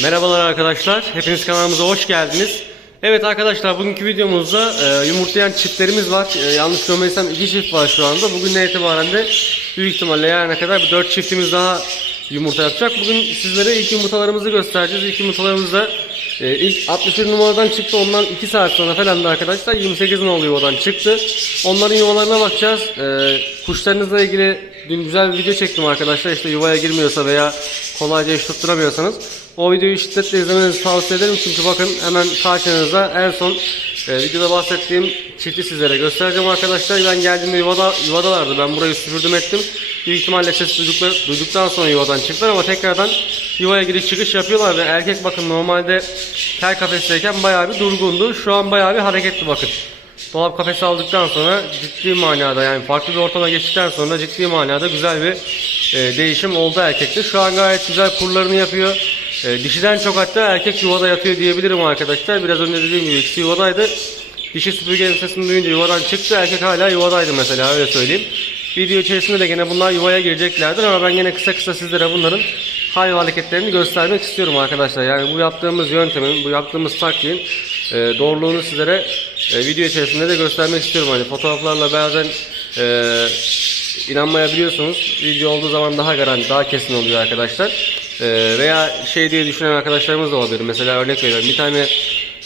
Merhabalar arkadaşlar. Hepiniz kanalımıza hoş geldiniz. Evet arkadaşlar bugünkü videomuzda e, yumurtlayan çiftlerimiz var. E, yanlış görmediysem iki çift var şu anda. Bugün itibaren de büyük ihtimalle yarına kadar bir 4 çiftimiz daha yumurta yapacak. Bugün sizlere ilk yumurtalarımızı göstereceğiz. İlk yumurtalarımız da e, ilk 61 numaradan çıktı. Ondan 2 saat sonra falan da arkadaşlar 28 nolu yuvadan çıktı. Onların yuvalarına bakacağız. E, kuşlarınızla ilgili dün güzel bir video çektim arkadaşlar. İşte yuvaya girmiyorsa veya kolayca iş tutturamıyorsanız o videoyu şiddetle izlemenizi tavsiye ederim. Çünkü bakın hemen karşınızda en son e, videoda bahsettiğim çifti sizlere göstereceğim arkadaşlar. Ben geldiğimde yuvada, yuvadalardı. Ben burayı süpürdüm ettim. Büyük ihtimalle ses duydukları, duyduktan sonra yuvadan çıktılar ama tekrardan yuvaya giriş çıkış yapıyorlar ve erkek bakın normalde tel kafesteyken bayağı bir durgundu. Şu an bayağı bir hareketli bakın. Dolap kafesi aldıktan sonra ciddi manada yani farklı bir ortama geçtikten sonra ciddi manada güzel bir e, değişim oldu erkekte. Şu an gayet güzel kurlarını yapıyor. E, dişiden çok hatta erkek yuvada yatıyor diyebilirim arkadaşlar. Biraz önce dediğim gibi ikisi yuvadaydı. Dişi süpürgenin sesini duyunca yuvadan çıktı. Erkek hala yuvadaydı mesela öyle söyleyeyim. Video içerisinde de gene bunlar yuvaya gireceklerdir ama ben gene kısa kısa sizlere bunların hal hareketlerini göstermek istiyorum arkadaşlar. Yani bu yaptığımız yöntemin, bu yaptığımız taktiğin e, doğruluğunu sizlere e, video içerisinde de göstermek istiyorum. Hani fotoğraflarla bazen e, inanmayabiliyorsunuz. Video olduğu zaman daha garanti, daha kesin oluyor arkadaşlar. E, veya şey diye düşünen arkadaşlarımız da olabilir. Mesela örnek veriyorum. Bir tane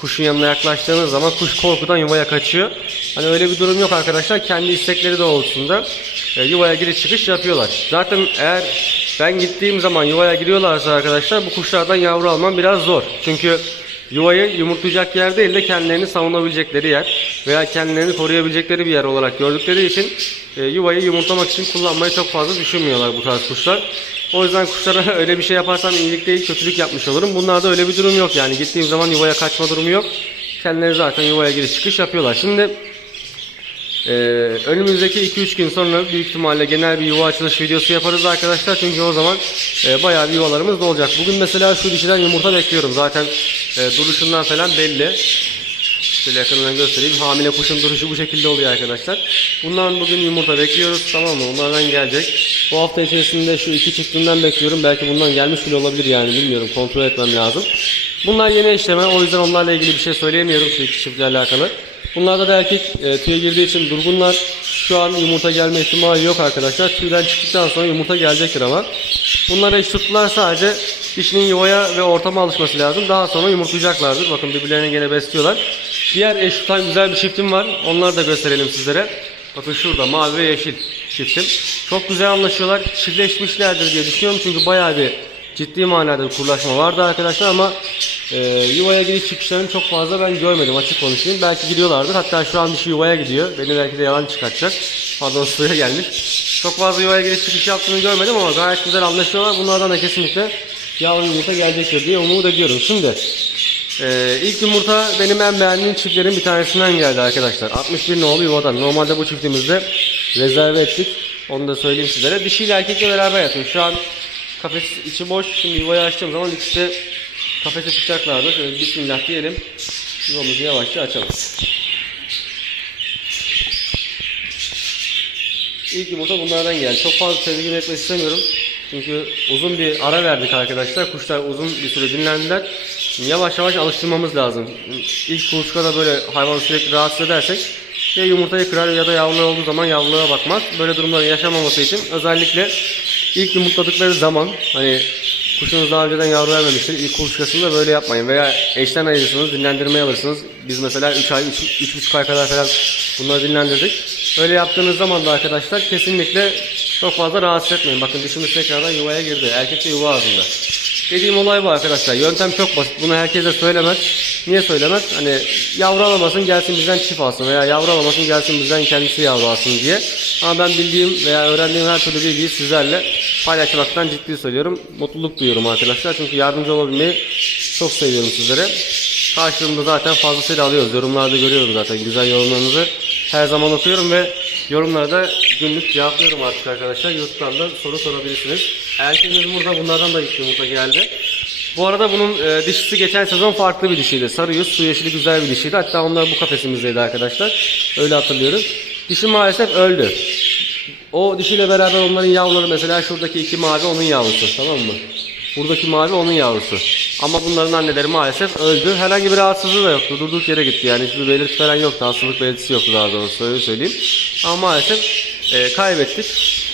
kuşun yanına yaklaştığınız zaman kuş korkudan yuvaya kaçıyor. Hani öyle bir durum yok arkadaşlar. Kendi istekleri doğrultusunda e, yuvaya giriş çıkış yapıyorlar. Zaten eğer ben gittiğim zaman yuvaya giriyorlarsa arkadaşlar bu kuşlardan yavru almam biraz zor. Çünkü yuvayı yumurtlayacak yer değil de kendilerini savunabilecekleri yer veya kendilerini koruyabilecekleri bir yer olarak gördükleri için e, yuvayı yumurtlamak için kullanmayı çok fazla düşünmüyorlar bu tarz kuşlar. O yüzden kuşlara öyle bir şey yaparsam iyilik değil kötülük yapmış olurum. Bunlarda öyle bir durum yok yani. Gittiğim zaman yuvaya kaçma durumu yok. Kendileri zaten yuvaya giriş çıkış yapıyorlar. Şimdi ee, önümüzdeki 2-3 gün sonra büyük ihtimalle genel bir yuva açılış videosu yaparız arkadaşlar. Çünkü o zaman e, bayağı bir yuvalarımız da olacak. Bugün mesela şu dişiden yumurta bekliyorum. Zaten e, duruşundan falan belli. Şöyle yakından göstereyim. Hamile kuşun duruşu bu şekilde oluyor arkadaşlar. Bundan bugün yumurta bekliyoruz. Tamam mı? Bunlardan gelecek. Bu hafta içerisinde şu iki çiftinden bekliyorum. Belki bundan gelmiş bile olabilir yani bilmiyorum. Kontrol etmem lazım. Bunlar yeni eşleme. O yüzden onlarla ilgili bir şey söyleyemiyorum şu iki çiftle alakalı. Bunlarda da erkek e, tüye girdiği için durgunlar. Şu an yumurta gelme ihtimali yok arkadaşlar. Tüyden çıktıktan sonra yumurta gelecektir ama. Bunlar eş tuttular sadece dişinin yuvaya ve ortama alışması lazım. Daha sonra yumurtlayacaklardır. Bakın birbirlerini gene besliyorlar. Diğer eş tutan güzel bir çiftim var. Onları da gösterelim sizlere. Bakın şurada mavi ve yeşil çiftim. Çok güzel anlaşıyorlar. Çiftleşmişlerdir diye düşünüyorum. Çünkü bayağı bir ciddi manada bir kurlaşma vardı arkadaşlar ama e, yuvaya giriş çıkışlarını çok fazla ben görmedim açık konuşayım. Belki gidiyorlardır. Hatta şu an dişi yuvaya gidiyor. Beni belki de yalan çıkartacak. Pardon suya gelmiş. Çok fazla yuvaya giriş çıkış yaptığını görmedim ama gayet güzel anlaşıyorlar. Bunlardan da kesinlikle yavru yumurta gelecektir diye umut ediyorum. Şimdi ee, ilk yumurta benim en beğendiğim çiftlerin bir tanesinden geldi arkadaşlar. 61 nolu yuvadan. Normalde bu çiftimizde rezerve ettik. Onu da söyleyeyim sizlere. Dişiyle erkekle beraber yatıyor. Şu an kafes içi boş. Şimdi yuvayı açtığım zaman ikisi kafese çıkacaklardır. Şöyle bismillah diyelim. Yuvamızı yavaşça açalım. İlk yumurta bunlardan geldi. Çok fazla tedirgin etmek istemiyorum. Çünkü uzun bir ara verdik arkadaşlar. Kuşlar uzun bir süre dinlendiler. Yavaş yavaş alıştırmamız lazım. İlk kuluçkada böyle hayvanı sürekli rahatsız edersek ya yumurtayı kırar ya da yavrular olduğu zaman yavrulara bakmaz. Böyle durumların yaşanmaması için özellikle ilk yumurtladıkları zaman hani kuşunuz daha önceden yavru vermemiştir. İlk kuluçkasında böyle yapmayın. Veya eşten ayırırsınız, dinlendirmeye alırsınız. Biz mesela 3 ay, 3,5 ay kadar falan bunları dinlendirdik. Öyle yaptığınız zaman da arkadaşlar kesinlikle çok fazla rahatsız etmeyin. Bakın dişimiz tekrardan yuvaya girdi. Erkek de yuva ağzında. Dediğim olay bu arkadaşlar. Yöntem çok basit. Bunu herkese söylemez. Niye söylemez? Hani yavru alamasın gelsin bizden çift alsın veya yavru alamasın gelsin bizden kendisi yavru alsın diye. Ama ben bildiğim veya öğrendiğim her türlü bilgiyi sizlerle paylaşmaktan ciddi söylüyorum. Mutluluk duyuyorum arkadaşlar. Çünkü yardımcı olabilmeyi çok seviyorum sizlere. Karşılığında zaten fazlasıyla alıyoruz. Yorumlarda görüyorum zaten güzel yorumlarınızı. Her zaman okuyorum ve yorumlara da günlük cevaplıyorum artık arkadaşlar. YouTube'dan da soru sorabilirsiniz. Erkeğimiz burada bunlardan da ilk yumurta geldi. Bu arada bunun e, dişisi geçen sezon farklı bir dişiydi. Sarı yüz, su yeşili güzel bir dişiydi. Hatta onlar bu kafesimizdeydi arkadaşlar. Öyle hatırlıyorum. Dişi maalesef öldü. O dişiyle beraber onların yavruları mesela şuradaki iki mavi onun yavrusu tamam mı? Buradaki mavi onun yavrusu. Ama bunların anneleri maalesef öldü. Herhangi bir rahatsızlığı da yoktu. Durduk yere gitti. Yani hiçbir belirti falan yoktu. Hastalık belirtisi yoktu daha doğrusu öyle söyleyeyim. Ama maalesef e, kaybettik.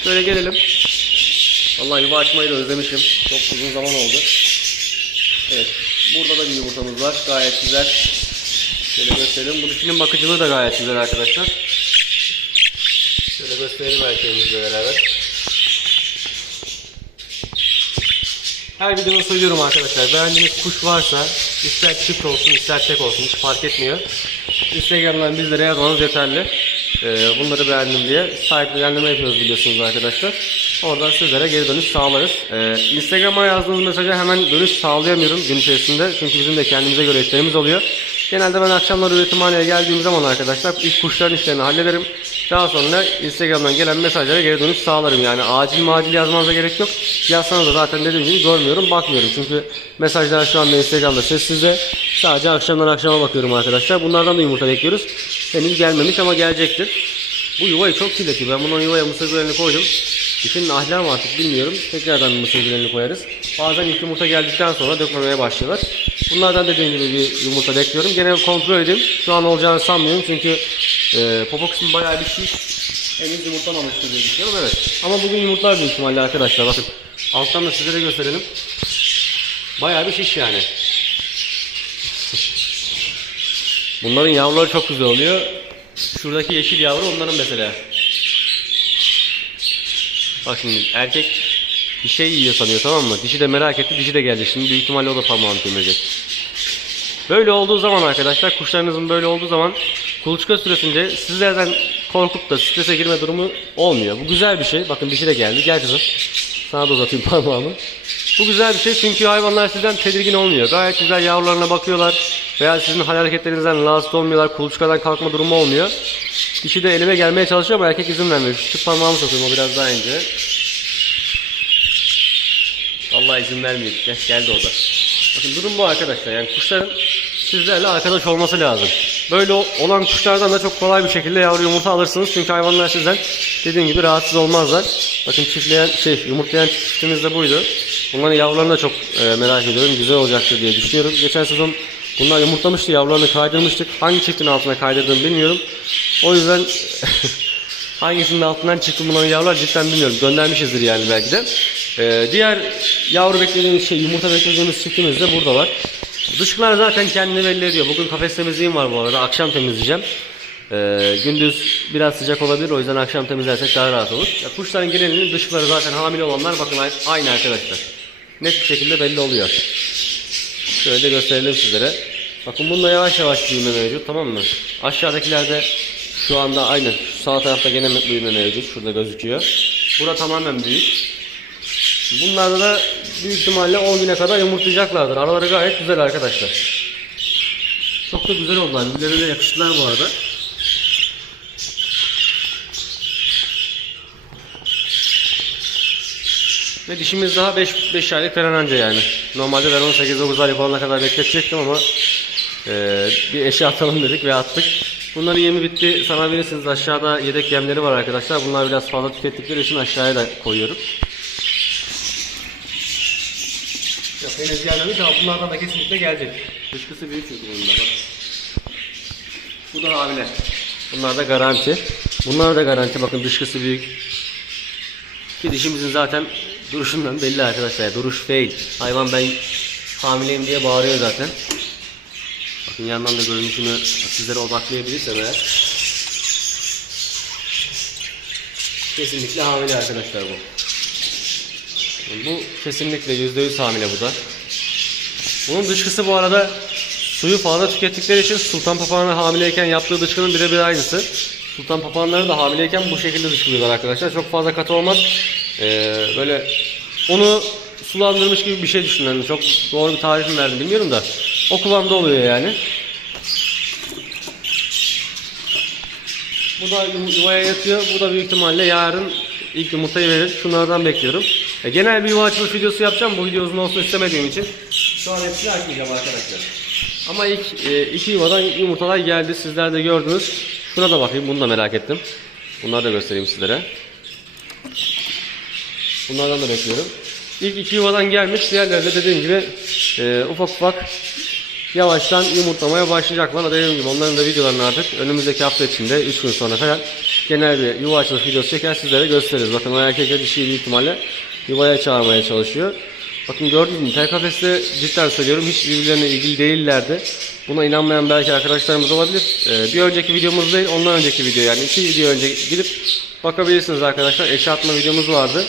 Şöyle gelelim. Vallahi yuva açmayı da özlemişim. Çok uzun zaman oldu. Evet. Burada da bir yumurtamız var. Gayet güzel. Şöyle gösterelim. Bu dişinin bakıcılığı da gayet güzel arkadaşlar. Şöyle gösterelim erkeğimizle beraber. Her videoda söylüyorum arkadaşlar. Beğendiğiniz kuş varsa ister çift olsun ister tek olsun hiç fark etmiyor. Instagram'dan bizlere yazmanız yeterli. Ee, bunları beğendim diye sahiplendirme yapıyoruz biliyorsunuz arkadaşlar. Oradan sizlere geri dönüş sağlarız. Ee, Instagram'a yazdığınız mesaja hemen dönüş sağlayamıyorum gün içerisinde. Çünkü bizim de kendimize göre işlerimiz oluyor. Genelde ben akşamları üretimhaneye geldiğim zaman arkadaşlar ilk kuşların işlerini hallederim. Daha sonra Instagram'dan gelen mesajlara geri dönüş sağlarım. Yani acil macil yazmanıza gerek yok. Yazsanız da zaten dediğim gibi görmüyorum, bakmıyorum. Çünkü mesajlar şu anda Instagram'da sessizde. Sadece akşamdan akşama bakıyorum arkadaşlar. Bunlardan da yumurta bekliyoruz. Henüz gelmemiş ama gelecektir. Bu yuvayı çok kirletiyor. Ben bunun yuvaya mısır güleni koydum. İçinin ahlakı mı artık bilmiyorum. Tekrardan mısır güleni koyarız. Bazen ilk yumurta geldikten sonra dökmemeye başlıyorlar. Bunlardan dediğim gibi bir yumurta bekliyorum. Gene kontrol edeyim. Şu an olacağını sanmıyorum çünkü e, popo kısmı bayağı bir şiş. Henüz yumurtlamamıştır diye düşünüyorum. Evet. Ama bugün yumurtlar büyük ihtimalle arkadaşlar. Bakın. Alttan da sizlere gösterelim. Bayağı bir şiş yani. Bunların yavruları çok güzel oluyor. Şuradaki yeşil yavru onların mesela. Bak şimdi erkek bir şey yiyor sanıyor tamam mı? Dişi de merak etti. Dişi de gelecek. Şimdi büyük ihtimalle o da parmağını kemirecek. Böyle olduğu zaman arkadaşlar kuşlarınızın böyle olduğu zaman kuluçka süresince sizlerden korkup da strese girme durumu olmuyor. Bu güzel bir şey. Bakın dişi de geldi. Gel kızım. Sana da uzatayım parmağımı. Bu güzel bir şey çünkü hayvanlar sizden tedirgin olmuyor. Gayet güzel yavrularına bakıyorlar. Veya sizin hareketlerinizden rahatsız olmuyorlar. Kuluçkadan kalkma durumu olmuyor. Dişi de elime gelmeye çalışıyor ama erkek izin vermiyor. Şu parmağımı sokayım o biraz daha ince. Allah izin vermiyor. Gel, geldi o da. Bakın durum bu arkadaşlar. Yani kuşların sizlerle arkadaş olması lazım. Böyle olan kuşlardan da çok kolay bir şekilde yavru yumurta alırsınız. Çünkü hayvanlar sizden dediğim gibi rahatsız olmazlar. Bakın çiftleyen şey yumurtlayan çiftimiz de buydu. Bunların yavrularını da çok e, merak ediyorum. Güzel olacaktır diye düşünüyorum. Geçen sezon bunlar yumurtlamıştı. Yavrularını kaydırmıştık. Hangi çiftin altına kaydırdığımı bilmiyorum. O yüzden Hangisinin altından çıktı bunların yavrular cidden bilmiyorum. Göndermişizdir yani belki de. Ee, diğer yavru beklediğimiz şey, yumurta beklediğimiz çiftimiz de burada var. Dışkılar zaten kendini belli ediyor. Bugün kafes temizliğim var bu arada. Akşam temizleyeceğim. Ee, gündüz biraz sıcak olabilir. O yüzden akşam temizlersek daha rahat olur. Ya, kuşların genelinin dışkıları zaten hamile olanlar bakın aynı arkadaşlar. Net bir şekilde belli oluyor. Şöyle gösterelim sizlere. Bakın bunda yavaş yavaş büyüme mevcut tamam mı? Aşağıdakilerde şu anda aynı. Şu sağ tarafta gene büyüme mevcut. Şurada gözüküyor. Bura tamamen büyük. Bunlarda da büyük ihtimalle 10 güne kadar yumurtlayacaklardır. Araları gayet güzel arkadaşlar. Çok da güzel oldular. Birbirlerine de yakıştılar bu arada. Ve dişimiz daha 5 5 aylık falan anca yani. Normalde ben 18-9 aylık olana kadar bekletecektim ama e, bir eşe atalım dedik ve attık. Bunların yemi bitti. Sana verirsiniz aşağıda yedek yemleri var arkadaşlar. Bunlar biraz fazla tükettikleri için aşağıya da koyuyorum. Yok henüz gelmemiş ama bunlardan da kesinlikle gelecek. Dışkısı büyük çünkü bunun da bak. Bu da hamile. Bunlar da garanti. Bunlar da garanti. Bakın dışkısı büyük. Ki dişimizin zaten duruşundan belli arkadaşlar. Duruş fail. Hayvan ben hamileyim diye bağırıyor zaten. Bakın yandan da görünüşünü sizlere odaklayabilirsem eğer. Kesinlikle hamile arkadaşlar bu. Bu kesinlikle %100 hamile bu da. Bunun dışkısı bu arada suyu fazla tükettikleri için sultan papağanı hamileyken yaptığı dışkının birebir aynısı. Sultan papağanları da hamileyken bu şekilde dışkılıyorlar arkadaşlar. Çok fazla katı olmaz. Ee, böyle onu sulandırmış gibi bir şey düşünün. Yani çok doğru bir tarif mi verdim bilmiyorum da. O kıvamda oluyor yani. Bu da yuvaya yatıyor. Bu da büyük ihtimalle yarın ilk yumurtayı verir. Şunlardan bekliyorum. E, genel bir yuva açılış videosu yapacağım. Bu video uzun olsun istemediğim için. Şu an hepsini açmayacağım arkadaşlar. Ama ilk e, iki yuvadan yumurtalar geldi. Sizler de gördünüz. Şuna da bakayım. Bunu da merak ettim. Bunları da göstereyim sizlere. Bunlardan da bekliyorum. İlk iki yuvadan gelmiş. Diğerleri de dediğim gibi e, ufak ufak yavaştan yumurtlamaya başlayacaklar. Dediğim gibi onların da videolarını artık önümüzdeki hafta içinde 3 gün sonra falan genel bir yuva açılış videosu çeker sizlere gösteririz. Bakın o erkekler dişiyi büyük ihtimalle yuvaya çağırmaya çalışıyor. Bakın gördünüz mü? Tel kafeste cidden söylüyorum hiç birbirlerine ilgili değillerdi. Buna inanmayan belki arkadaşlarımız olabilir. Ee, bir önceki videomuz değil, ondan önceki video yani iki video önce gidip bakabilirsiniz arkadaşlar. Eşe atma videomuz vardı.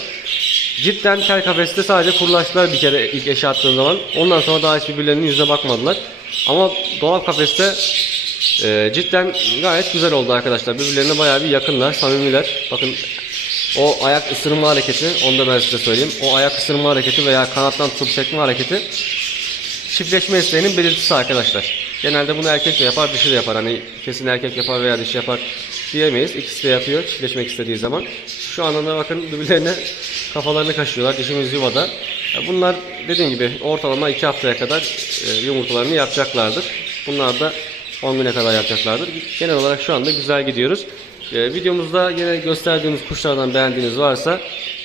Cidden tel kafeste sadece kurulaştılar bir kere ilk eşe attığım zaman. Ondan sonra daha hiç birbirlerinin yüzüne bakmadılar. Ama dolap kafeste e, cidden gayet güzel oldu arkadaşlar. Birbirlerine bayağı bir yakınlar, samimiler. Bakın o ayak ısırma hareketi, onu da ben size söyleyeyim. O ayak ısırma hareketi veya kanattan tutup çekme hareketi çiftleşme isteğinin belirtisi arkadaşlar. Genelde bunu erkek de yapar, dişi de yapar. Hani kesin erkek yapar veya dişi yapar diyemeyiz. İkisi de yapıyor çiftleşmek istediği zaman. Şu anda da bakın birbirlerine kafalarını kaşıyorlar. Dişimiz yuvada. Bunlar dediğim gibi ortalama 2 haftaya kadar e, yumurtalarını yapacaklardır. Bunlar da 10 güne kadar yapacaklardır. Genel olarak şu anda güzel gidiyoruz. E, videomuzda yine gösterdiğimiz kuşlardan beğendiğiniz varsa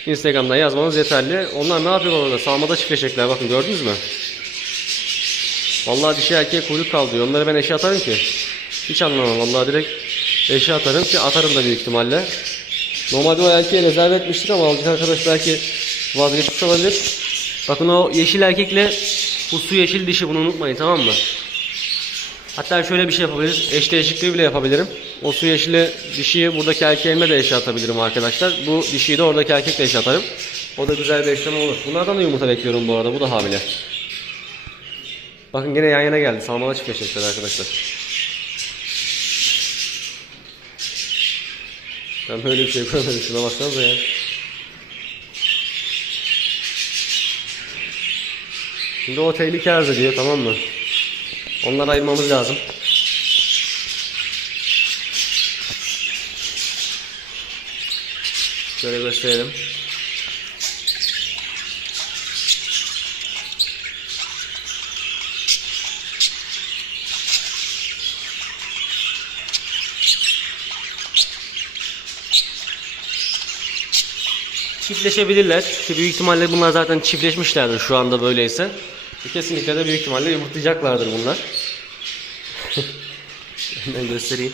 Instagram'dan yazmanız yeterli. Onlar ne yapıyorlar orada? Salmada çiftleşecekler. Bakın gördünüz mü? Vallahi dişi erkeğe kuyruk kaldırıyor. Onları ben eşe atarım ki. Hiç anlamam. Vallahi direkt eşe atarım ki atarım da büyük ihtimalle. Normalde o erkeğe rezerve etmiştik ama alıcı arkadaş belki vazgeçmiş olabilir. Bakın o yeşil erkekle bu su yeşil dişi bunu unutmayın tamam mı? Hatta şöyle bir şey yapabiliriz. Eş değişikliği bile yapabilirim. O su yeşili dişiyi buradaki erkeğime de eşe atabilirim arkadaşlar. Bu dişiyi de oradaki erkekle eşe atarım. O da güzel bir eşleme olur. Bunlardan da yumurta bekliyorum bu arada. Bu da hamile. Bakın yine yan yana geldi. Salmalı çiftleşecekler arkadaşlar. Ben böyle bir şey görmedim. Şuna baksanıza ya. Şimdi o tehlike arz ediyor tamam mı? Onları ayırmamız lazım. Şöyle gösterelim. Çiftleşebilirler ki büyük ihtimalle bunlar zaten çiftleşmişlerdir şu anda böyleyse. Kesinlikle de büyük ihtimalle yumurtlayacaklardır bunlar. Hemen göstereyim.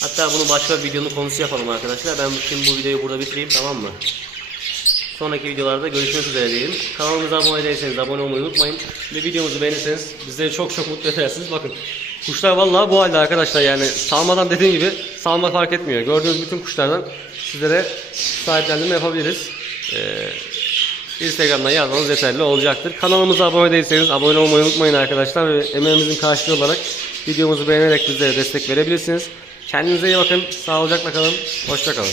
Hatta bunu başka bir videonun konusu yapalım arkadaşlar. Ben şimdi bu videoyu burada bitireyim tamam mı? Sonraki videolarda görüşmek üzere diyelim. Kanalımıza abone değilseniz abone olmayı unutmayın. Ve videomuzu beğenirseniz bizleri çok çok mutlu edersiniz. Bakın kuşlar vallahi bu halde arkadaşlar yani salmadan dediğim gibi salma fark etmiyor. Gördüğünüz bütün kuşlardan sizlere sahiplendirme yapabiliriz. Ee, Instagram'dan yazmanız yeterli olacaktır. Kanalımıza abone değilseniz abone olmayı unutmayın arkadaşlar ve emeğimizin karşılığı olarak videomuzu beğenerek bizlere destek verebilirsiniz. Kendinize iyi bakın. Sağlıcakla kalın. Hoşça kalın.